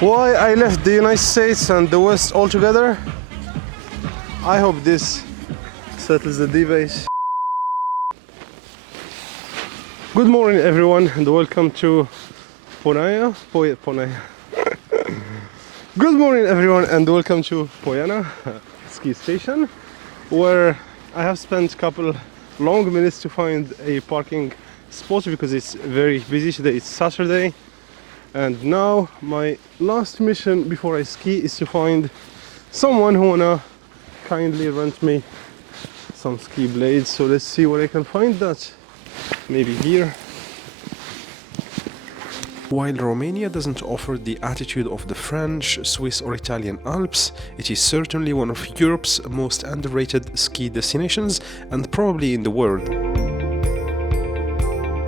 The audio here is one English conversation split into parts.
Why I left the United States and the West altogether? I hope this settles the debate. Good morning everyone and welcome to Ponaya. Good morning everyone and welcome to Poiana ski station, where I have spent a couple long minutes to find a parking spot because it's very busy today. It's Saturday, and now my last mission before I ski is to find someone who wanna kindly rent me some ski blades. So let's see where I can find that. Maybe here. While Romania doesn't offer the attitude of the French, Swiss or Italian Alps, it is certainly one of Europe's most underrated ski destinations and probably in the world.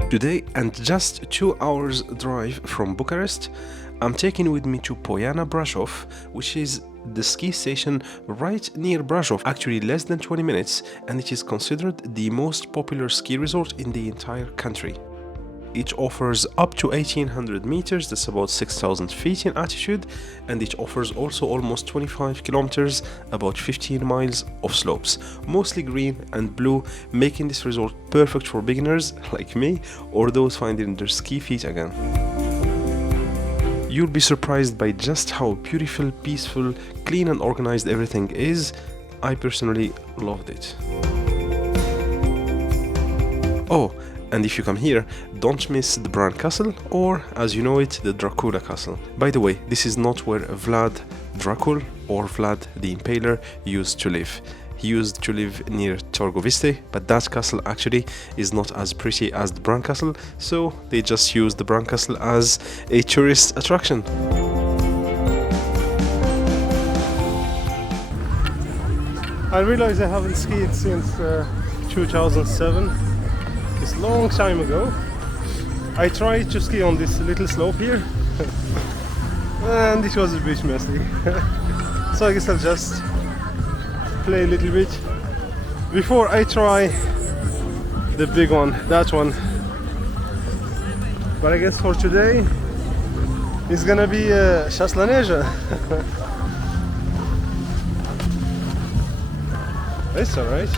Today, and just 2 hours drive from Bucharest, I'm taking with me to Poiana Brașov, which is the ski station right near Brașov, actually less than 20 minutes, and it is considered the most popular ski resort in the entire country. It offers up to 1800 meters, that's about 6000 feet in altitude, and it offers also almost 25 kilometers, about 15 miles of slopes, mostly green and blue, making this resort perfect for beginners like me or those finding their ski feet again. You'll be surprised by just how beautiful, peaceful, clean and organized everything is. I personally loved it. Oh, and if you come here, don't miss the Bran Castle, or as you know it, the Dracula Castle. By the way, this is not where Vlad Dracul or Vlad the Impaler used to live. He used to live near Târgoviște, but that castle actually is not as pretty as the Bran Castle, so they just used the Bran Castle as a tourist attraction. I realize I haven't skied since 2007. It's a long time ago. I tried to ski on this little slope here and it was a bit messy. So I guess I'll just play a little bit before I try the big one, that one. But I guess for today it's gonna be chasse la neige. It's alright.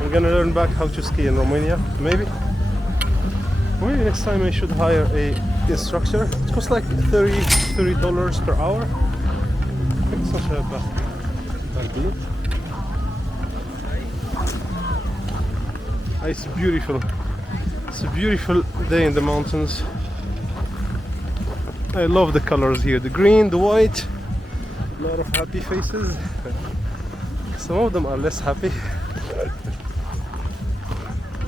I'm gonna learn back how to ski in Romania, maybe. Maybe next time I should hire a instructor. It costs like $30 per hour. I think it's not a bad deal. It's beautiful. It's a beautiful day in the mountains. I love the colors here, the green, the white. A lot of happy faces. Some of them are less happy.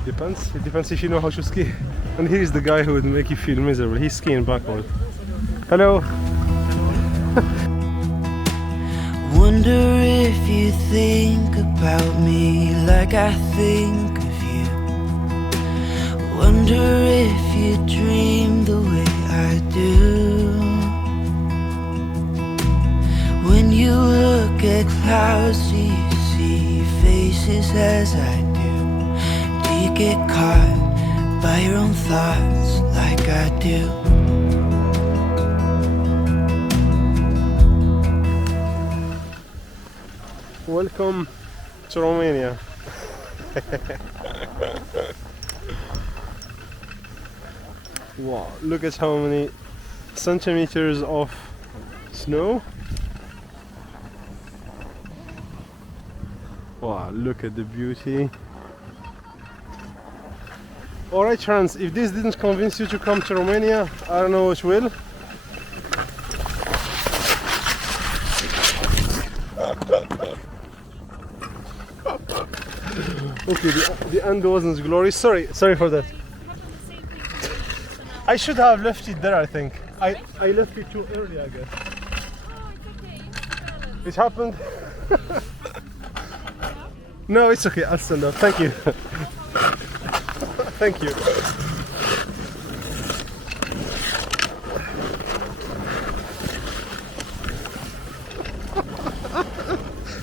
It depends if you know how to ski. And here's the guy who would make you feel miserable. He's skiing backward. Hello. Wonder if you think about me like I think of you. Wonder if you dream the way I do. When you look at clouds, do you see faces as I do? Do you get caught by your own thoughts like I do? Welcome to Romania. Wow, look at how many centimeters of snow. Wow, look at the beauty. Alright friends, if this didn't convince you to come to Romania, I don't know which will. Okay, the end wasn't glorious. Sorry for that. I should have left it there, I think. I left it too early, I guess. It happened. No, it's okay, I'll stand up. Thank you. Thank you.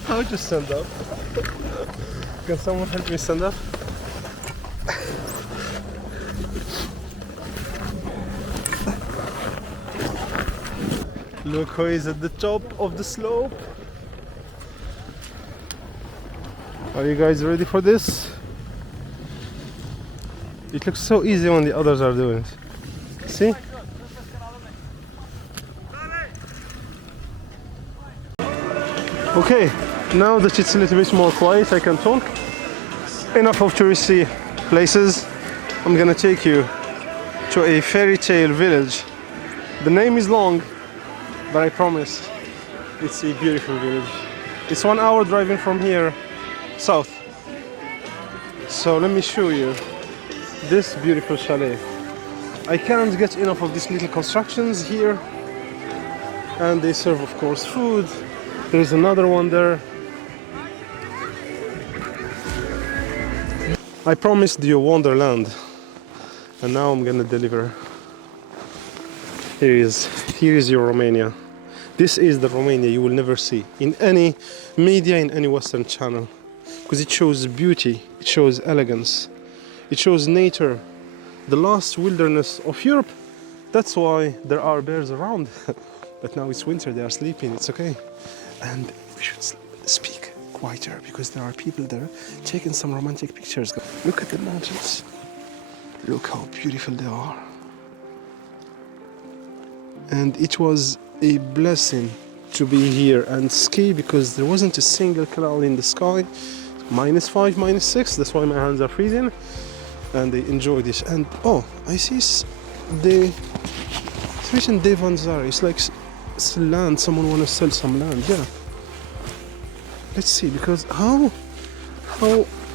I'll just stand up. Can someone help me stand up? Look who is at the top of the slope. Are you guys ready for this? It looks so easy when the others are doing it. See? Okay, now that it's a little bit more quiet, I can talk. Enough of touristy places. I'm gonna take you to a fairy tale village. The name is long, but I promise it's a beautiful village. It's 1 hour driving from here south. So let me show you this beautiful chalet. I can't get enough of these little constructions here, and they serve, of course, food. There's another one there. I promised you Wonderland, and now I'm gonna deliver. Here is your Romania. This is the Romania you will never see in any media, in any Western channel, because it shows beauty, it shows elegance, it shows nature, the last wilderness of Europe. That's why there are bears around. But now it's winter, they are sleeping, it's okay. And we should speak quieter because there are people there taking some romantic pictures. Look at the mountains. Look how beautiful they are. And it was a blessing to be here and ski because there wasn't a single cloud in the sky. -5, -6, that's why my hands are freezing. And they enjoy this. And oh, I see it's written Devanzara. It's like land, someone want to sell some land. Yeah, let's see, because how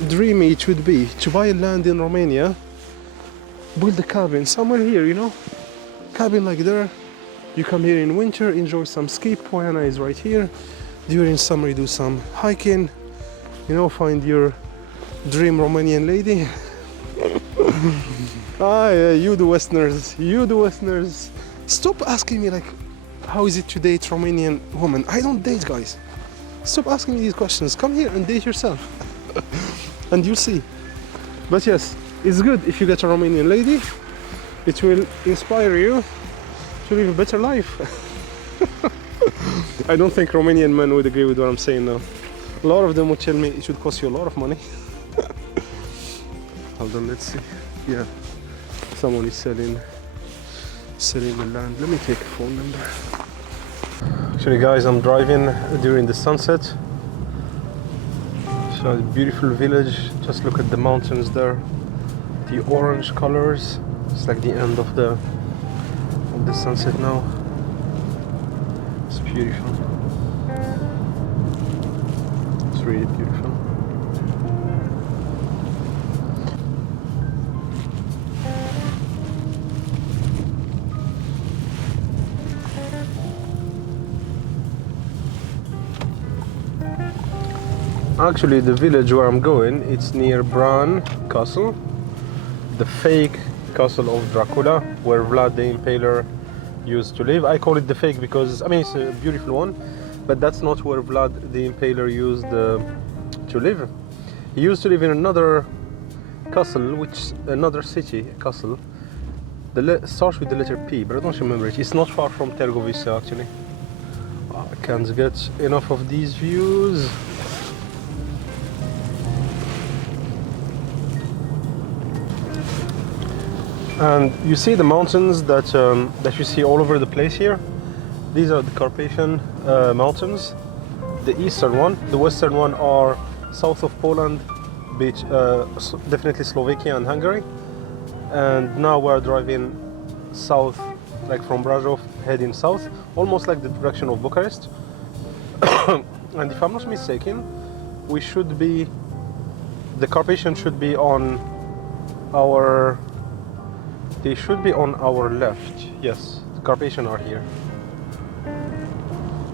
dreamy it would be to buy land in Romania, build a cabin somewhere here, you know, cabin like there. You come here in winter, enjoy some ski. Poiana is right here. During summer you do some hiking, you know, find your dream Romanian lady. Ah, yeah, you the Westerners, stop asking me like, how is it to date Romanian woman? I don't date, guys. Stop asking me these questions. Come here and date yourself. And you'll see. But yes, it's good if you get a Romanian lady. It will inspire you to live a better life. I don't think Romanian men would agree with what I'm saying now. A lot of them would tell me it should cost you a lot of money. Hold on, let's see. Yeah, someone is selling the land. Let me take a phone number. Actually, guys, I'm driving during the sunset. So a beautiful village. Just look at the mountains there. The orange colors. It's like the end of the sunset now. It's beautiful. It's really beautiful. Actually, the village where I'm going, it's near Bran Castle, the fake castle of Dracula, where Vlad the Impaler used to live. I call it the fake because, I mean, it's a beautiful one, but that's not where Vlad the Impaler used to live. He used to live in another castle, another city, castle. Starts with the letter P, but I don't remember it. It's not far from Târgoviște, actually. I can't get enough of these views. And you see the mountains that you see all over the place here. These are the Carpathian mountains. The eastern one, the western one are south of Poland, definitely Slovakia and Hungary. And now we're driving south, like from Brașov, heading south, almost like the direction of Bucharest. And if I'm not mistaken, the Carpathian should be on our. They should be on our left. Yes, the Carpathian are here.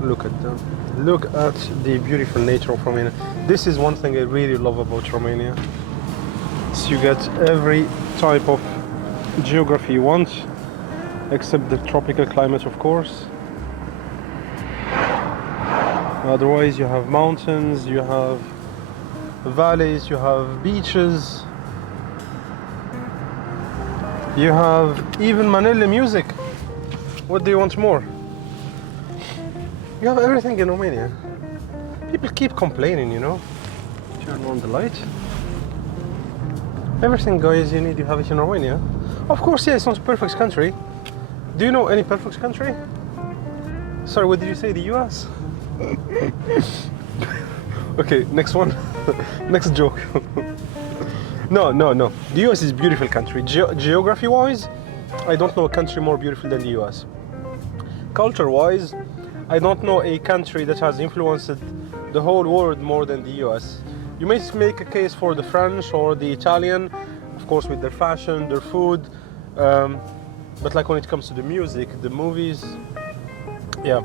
Look at them. Look at the beautiful nature of Romania. This is one thing I really love about Romania. So you get every type of geography you want, except the tropical climate, of course. Otherwise, you have mountains, you have valleys, you have beaches. You have even Manele music. What do you want more? You have everything in Romania. People keep complaining, you know. Turn on the light. Everything, guys, you need, you have it in Romania. Of course, yeah, it's not a perfect country. Do you know any perfect country? Sorry, what did you say? The US? Okay, next one. Next joke. No. The US is a beautiful country. Geography-wise, I don't know a country more beautiful than the US. Culture-wise, I don't know a country that has influenced the whole world more than the US. You may make a case for the French or the Italian, of course, with their fashion, their food, but like when it comes to the music, the movies, yeah.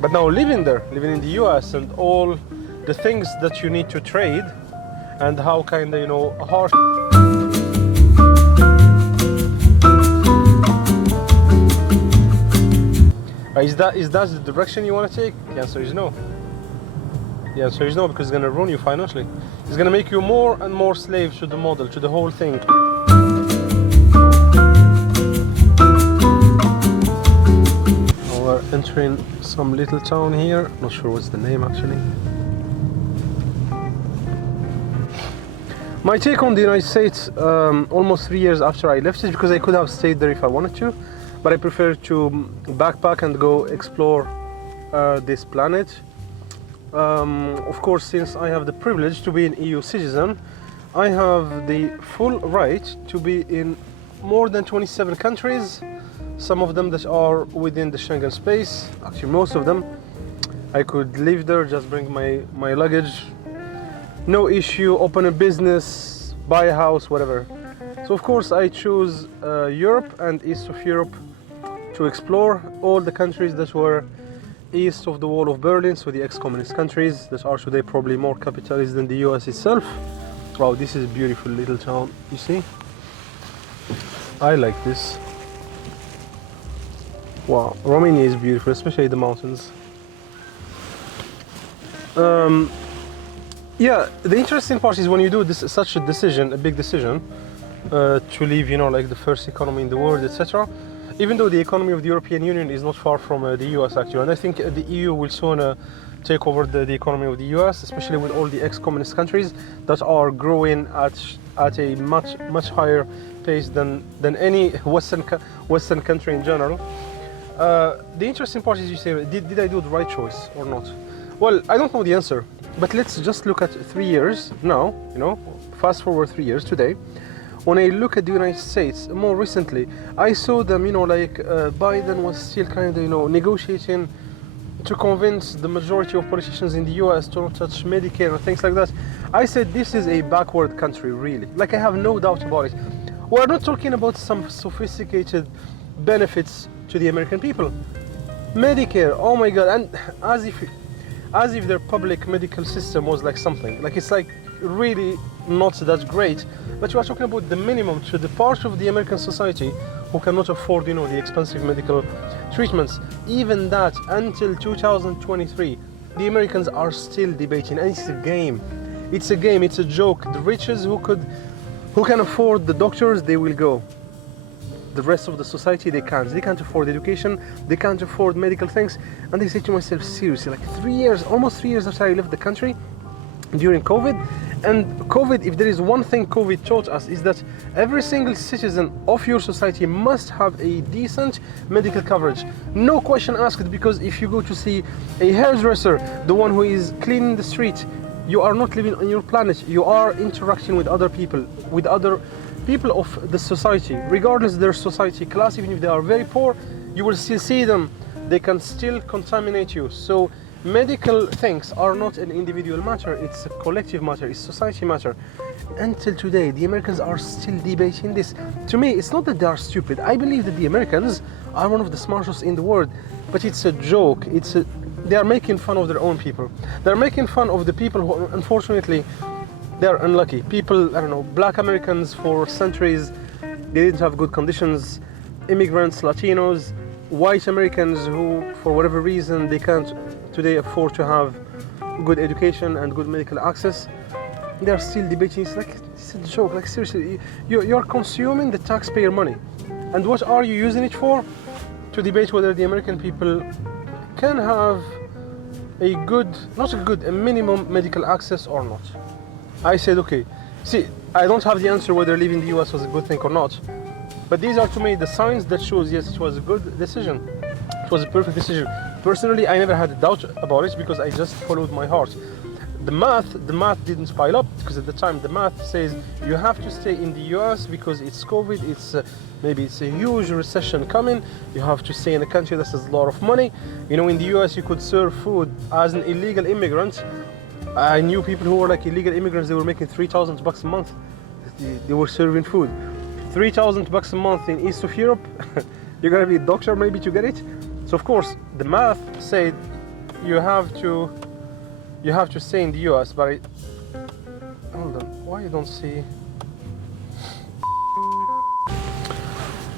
But now living in the US and all the things that you need to trade and how kind of, you know, harsh. Is that the direction you want to take? The answer is no. The answer is no, because it's going to ruin you financially. It's going to make you more and more slave to the model, to the whole thing. We're entering some little town here. Not sure what's the name actually. My take on the United States almost 3 years after I left is because I could have stayed there if I wanted to, but I prefer to backpack and go explore this planet. Of course, since I have the privilege to be an EU citizen, I have the full right to be in more than 27 countries, some of them that are within the Schengen space, actually most of them. I could live there, just bring my luggage, no issue, open a business, buy a house, whatever. So of course I choose Europe and East of Europe to explore all the countries that were east of the wall of Berlin, so the ex-communist countries that are today probably more capitalist than the US itself. Wow, this is a beautiful little town, you see? I like this. Wow, Romania is beautiful, especially the mountains. Yeah, the interesting part is when you do such a decision, a big decision, to leave, you know, like the first economy in the world, etc. Even though the economy of the European Union is not far from the US actually, and I think the EU will soon take over the economy of the US, especially with all the ex-communist countries that are growing at a much higher pace than any Western country in general. The interesting part is you say, did I do the right choice or not? Well, I don't know the answer, but let's just look at 3 years now, you know, fast forward 3 years today. When I look at the United States more recently, I saw them, you know, like Biden was still kind of, you know, negotiating to convince the majority of politicians in the US to not touch Medicare and things like that. I said this is a backward country, really. Like, I have no doubt about it. We're not talking about some sophisticated benefits to the American people. Medicare, oh my God, and as if their public medical system was like something. Like, it's like really not that great, but you are talking about the minimum to the part of the American society who cannot afford, you know, the expensive medical treatments. Even that, until 2023, the Americans are still debating, and it's a game. It's a game, it's a joke. The riches who can afford the doctors, they will go. The rest of the society, they can't. They can't afford education, they can't afford medical things. And I say to myself, seriously, like 3 years, almost 3 years after I left the country, during COVID. And COVID, if there is one thing COVID taught us, is that every single citizen of your society must have a decent medical coverage. No question asked, because if you go to see a hairdresser, the one who is cleaning the street, you are not living on your planet. You are interacting with other people of the society, regardless of their society class. Even if they are very poor, you will still see them. They can still contaminate you. So medical things are not an individual matter, it's a collective matter, it's society matter. Until today, the Americans are still debating this. To me, it's not that they are stupid. I believe that the Americans are one of the smartest in the world, but it's a joke. They are making fun of their own people. They're making fun of the people who, unfortunately, they're unlucky. People, I don't know, black Americans for centuries, they didn't have good conditions. Immigrants, Latinos, white Americans who, for whatever reason, they can't today afford to have good education and good medical access. They are still debating. It's a joke. Like, seriously, you're consuming the taxpayer money, and what are you using it for? To debate whether the American people can have a good, not a good, a minimum medical access or not. I said, okay, see, I don't have the answer whether leaving the US was a good thing or not, but these are to me the signs that shows, yes, it was a good decision. It was a perfect decision. Personally, I never had a doubt about it because I just followed my heart. The math didn't pile up because at the time the math says you have to stay in the US because it's COVID, maybe it's a huge recession coming, you have to stay in a country that has a lot of money. You know, in the US you could serve food as an illegal immigrant. I knew people who were like illegal immigrants, they were making $3,000 a month. They were serving food. $3,000 a month in East of Europe, you're gonna be a doctor maybe to get it. So of course the math said you have to stay in the US, but hold on, why you don't see?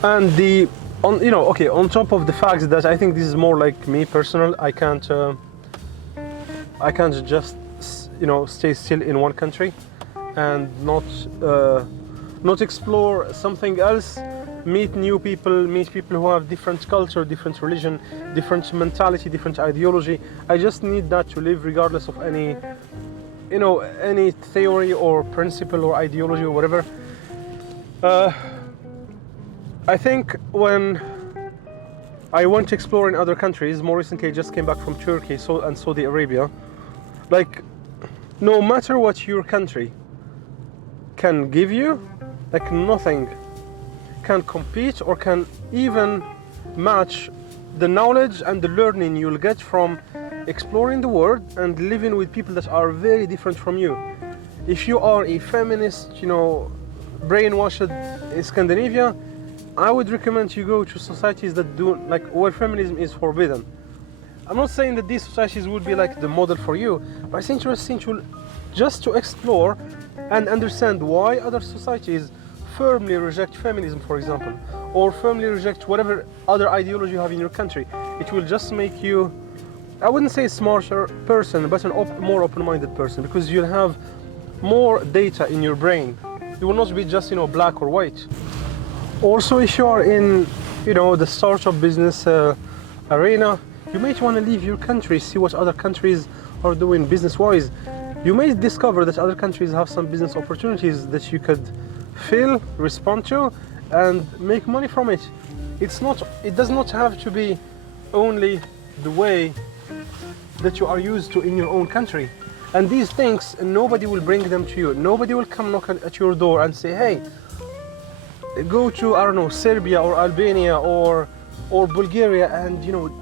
And on top of the fact that I think this is more like me personal, I can't just stay still in one country and not explore something else, meet new people, meet people who have different culture, different religion, different mentality, different ideology. I just need that to live regardless of any theory or principle or ideology or whatever. I think when I went to explore in other countries, more recently I just came back from Turkey and Saudi Arabia, like no matter what your country can give you, like nothing can compete or can even match the knowledge and the learning you'll get from exploring the world and living with people that are very different from you. If you are a feminist, brainwashed Scandinavia, I would recommend you go to societies that do like where feminism is forbidden. I'm not saying that these societies would be like the model for you, but it's interesting to explore and understand why other societies firmly reject feminism, for example, or firmly reject whatever other ideology you have in your country. It will just make you, I wouldn't say a smarter person, but more open-minded person, because you'll have more data in your brain. You will not be just black or white. Also, if you are in the startup business arena, you might want to leave your country, see what other countries are doing business-wise. You may discover that other countries have some business opportunities that you could fill, respond to, and make money from it. It does not have to be only the way that you are used to in your own country. And these things, nobody will bring them to you. Nobody will come knock at your door and say, hey, go to, I don't know, Serbia or Albania or Bulgaria, and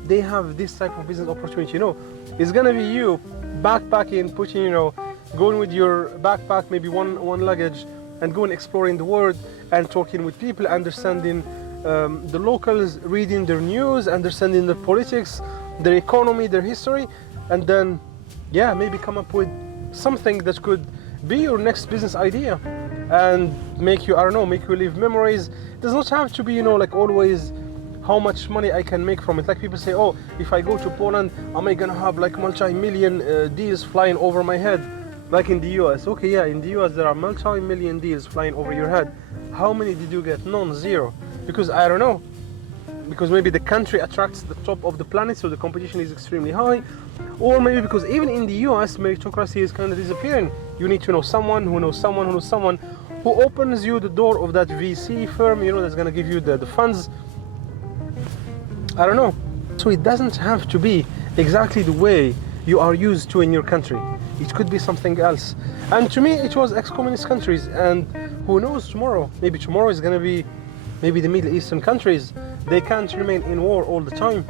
they have this type of business opportunity. It's gonna be you backpacking, going with your backpack, maybe one luggage, and going exploring the world and talking with people, understanding the locals, reading their news, understanding their politics, their economy, their history, and then maybe come up with something that could be your next business idea and make you leave memories. It does not have to be like always how much money I can make from it. Like people say, oh, if I go to Poland, am I gonna have like multi-million deals flying over my head like in the US? Okay, yeah, in the US there are multi-million deals flying over your head. How many did you get? None, zero. Because I don't know, because maybe the country attracts the top of the planet, so the competition is extremely high, or maybe because even in the US meritocracy is kind of disappearing. You need to know someone who knows someone who knows someone who opens you the door of that VC firm, that's gonna give you the funds. I don't know. So it doesn't have to be exactly the way you are used to in your country. It could be something else. And to me, it was ex-communist countries, and who knows tomorrow? Maybe tomorrow is gonna be maybe the Middle Eastern countries. They can't remain in war all the time,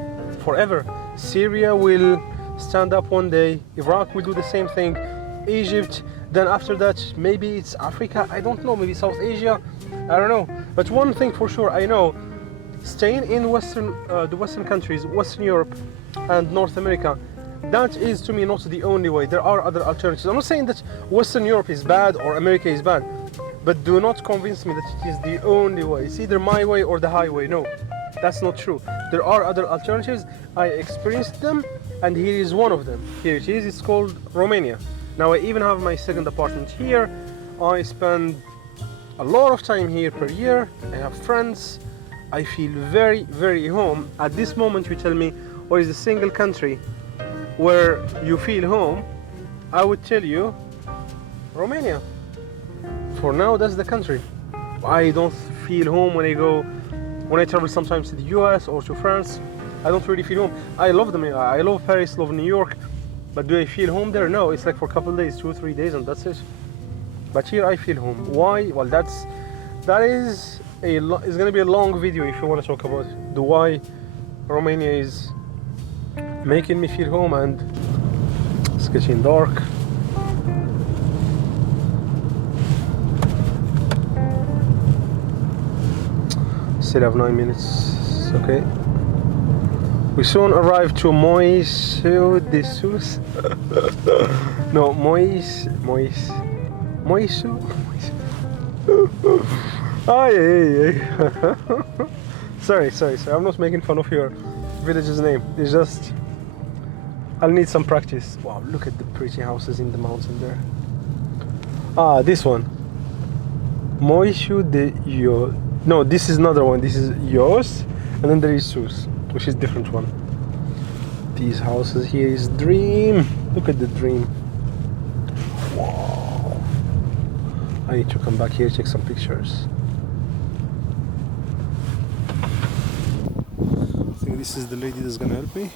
forever. Syria will stand up one day, Iraq will do the same thing, Egypt, then after that, maybe it's Africa, I don't know, maybe South Asia, I don't know. But one thing for sure I know, staying in the Western countries, Western Europe and North America, that is to me not the only way. There are other alternatives. I'm not saying that Western Europe is bad or America is bad, but do not convince me that it is the only way. It's either my way or the highway. No, that's not true. There are other alternatives. I experienced them, and here is one of them. Here it is. It's called Romania. Now I even have my second apartment here. I spend a lot of time here per year. I have friends. I feel very, very home. At this moment, you tell me, what is the single country where you feel home, I would tell you Romania. For now, that's the country. I don't feel home when I travel sometimes to the US or to France. I don't really feel home. I love them. I love Paris, love New York. But do I feel home there? No, it's like for a couple of days, 2 or 3 days, and that's it. But here I feel home. Why? Well, it's gonna be a long video if you want to talk about the why Romania is making me feel home, and it's getting dark. Still have 9 minutes. Okay. We soon arrive to Moisu de Sus. No, Moisu. Sorry. I'm not making fun of your village's name. It's just I'll need some practice. Wow, look at the pretty houses in the mountain there. Ah, this one. Moisu de Yo. No, this is another one. This is Yos, and then there is Sus, which is different one. These houses here is dream. Look at the dream. Wow. I need to come back here, take some pictures. I think this is the lady that's gonna help me.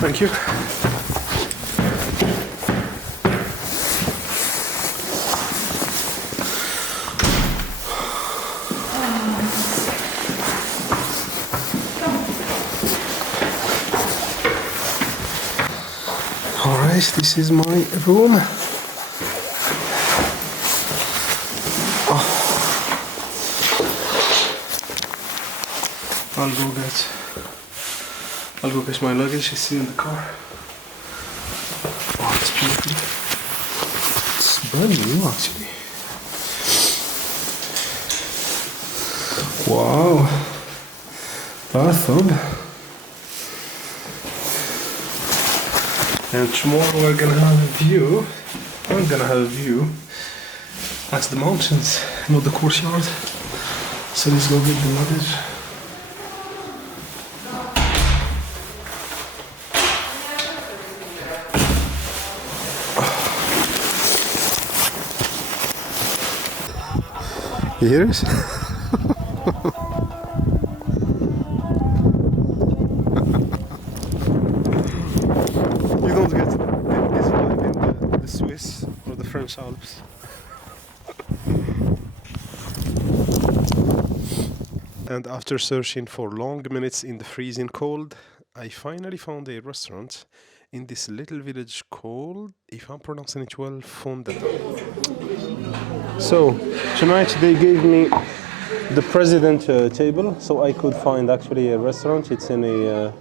Thank you. Alright, this is my room. I'll go get my luggage. It's in the car. Oh, it's beautiful. It's brand new, actually. Wow. Bathtub. And tomorrow we're gonna have a view. I'm gonna have a view at the mountains, not the courtyard. So let's go get the luggage. You hear it? You don't get this vibe in the Swiss or the French Alps. And after searching for long minutes in the freezing cold, I finally found a restaurant in this little village called, if I'm pronouncing it well, Fondata. So tonight they gave me the president table, so I could find actually a restaurant. It's in a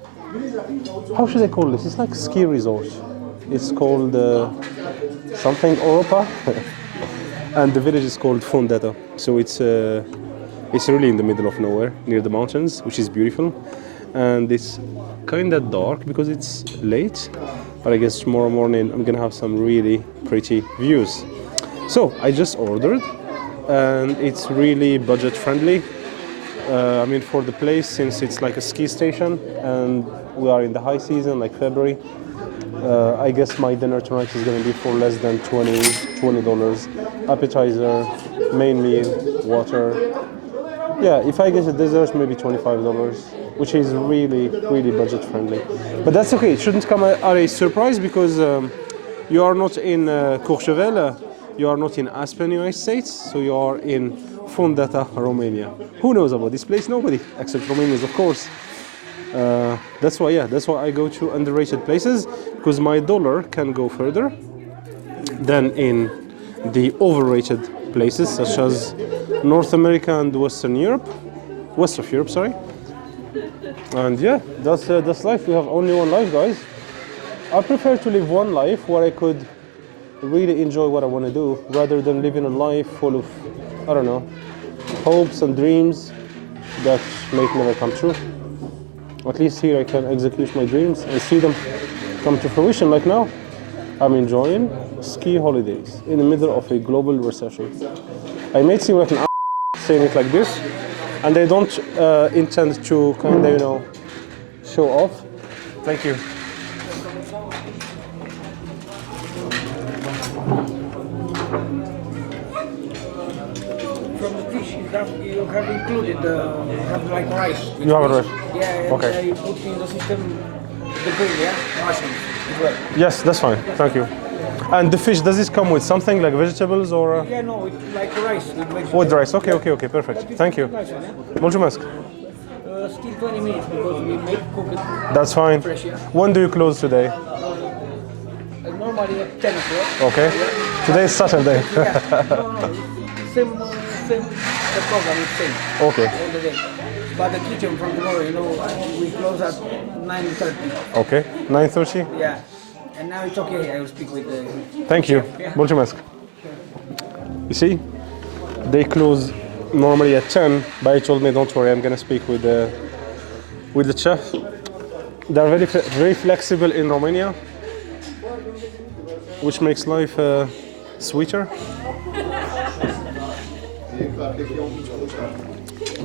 how should I call this? It's like a ski resort. It's called something Europa, and the village is called Fondata. So it's really in the middle of nowhere, near the mountains, which is beautiful. And it's kind of dark because it's late, but I guess tomorrow morning I'm gonna have some really pretty views. So I just ordered, and it's really budget friendly. I mean, for the place, since it's like a ski station and we are in the high season, like February, I guess my dinner tonight is gonna be for less than $20. Appetizer, main meal, water. Yeah, if I get a dessert, maybe $25, which is really, really budget friendly. But that's okay, it shouldn't come at a surprise because you are not in Courchevel, you are not in Aspen, United States, so you are in Fondata, Romania. Who knows about this place? Nobody, except Romanians, of course. That's why I go to underrated places, because my dollar can go further than in the overrated places such as North America and west of Europe, sorry. And yeah, that's life. We have only one life, guys. I prefer to live one life where I could really enjoy what I want to do, rather than living a life full of, I don't know, hopes and dreams that may never come true. At least here I can execute my dreams and see them come to fruition. Like now, I'm enjoying ski holidays in the middle of a global recession. I may seem like an saying it like this, and they don't intend to kind of, show off. Thank you. From the fish, you have included have like rice. You have rice? Yeah, and Okay. you put in the system the green, yeah, Russian as well. Yes, that's fine. Thank you. And the fish, does this come with something like vegetables or? Yeah, no, it's like rice with vegetables. With rice. Okay, perfect. Thank you. Nice one, yeah? Mulțumesc. Still 20 minutes because we make cook it That's fine. fresh, yeah? When do you close today? Normally at 10 o'clock. Okay. Today is Saturday. Yeah, no, same, the program is same. Okay. All the day. But the kitchen from tomorrow, we close at 9:30. Okay. 9:30. Yeah. And now it's okay. I will speak with the. Thank you. Yeah. Mulțumesc. You see, they close normally at 10, but he told me, don't worry, I'm gonna speak with the chef. They're very flexible in Romania, which makes life sweeter.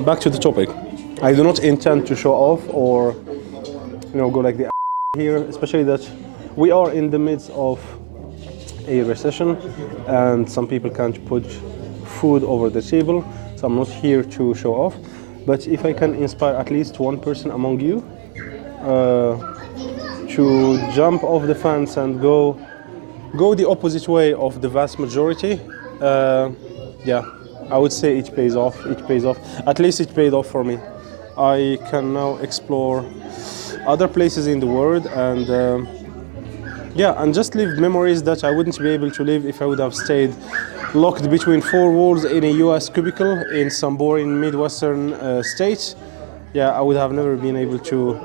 Back to the topic. I do not intend to show off or go like the here, especially that we are in the midst of a recession and some people can't put food over the table, so I'm not here to show off. But if I can inspire at least one person among you to jump off the fence and go the opposite way of the vast majority, yeah, I would say it pays off. It pays off. At least it paid off for me. I can now explore other places in the world and and just live memories that I wouldn't be able to live if I would have stayed locked between four walls in a US cubicle in some boring Midwestern state. Yeah, I would have never been able to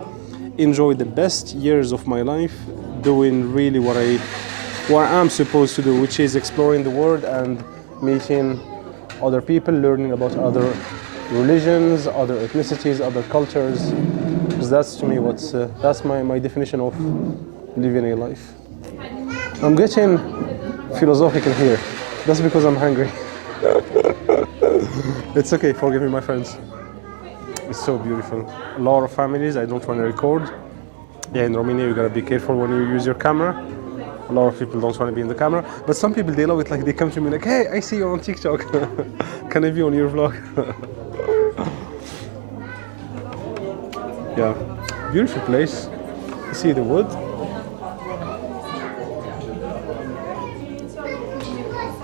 enjoy the best years of my life doing really what I'm supposed to do, which is exploring the world and meeting other people, learning about other religions, other ethnicities, other cultures. Because that's to me that's my definition of living a life. I'm getting philosophical here. That's because I'm hungry. It's okay, forgive me, my friends. It's so beautiful. A lot of families, I don't want to record. Yeah, in Romania you gotta be careful when you use your camera. A lot of people don't want to be in the camera, but some people, they love it. Like, they come to me like, hey, I see you on TikTok. Can I be on your vlog? Yeah, beautiful place. You see the wood.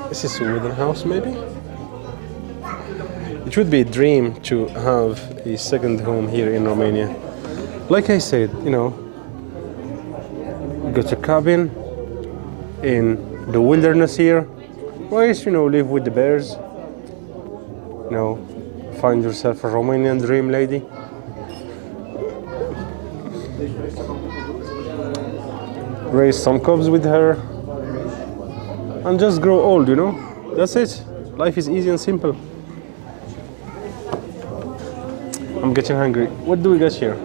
This is a wooden house, maybe? It would be a dream to have a second home here in Romania. Like I said, got a cabin in the wilderness here. Always, live with the bears. Find yourself a Romanian dream lady. Raise some cubs with her. And just grow old, That's it. Life is easy and simple. I'm getting hungry. What do we got here?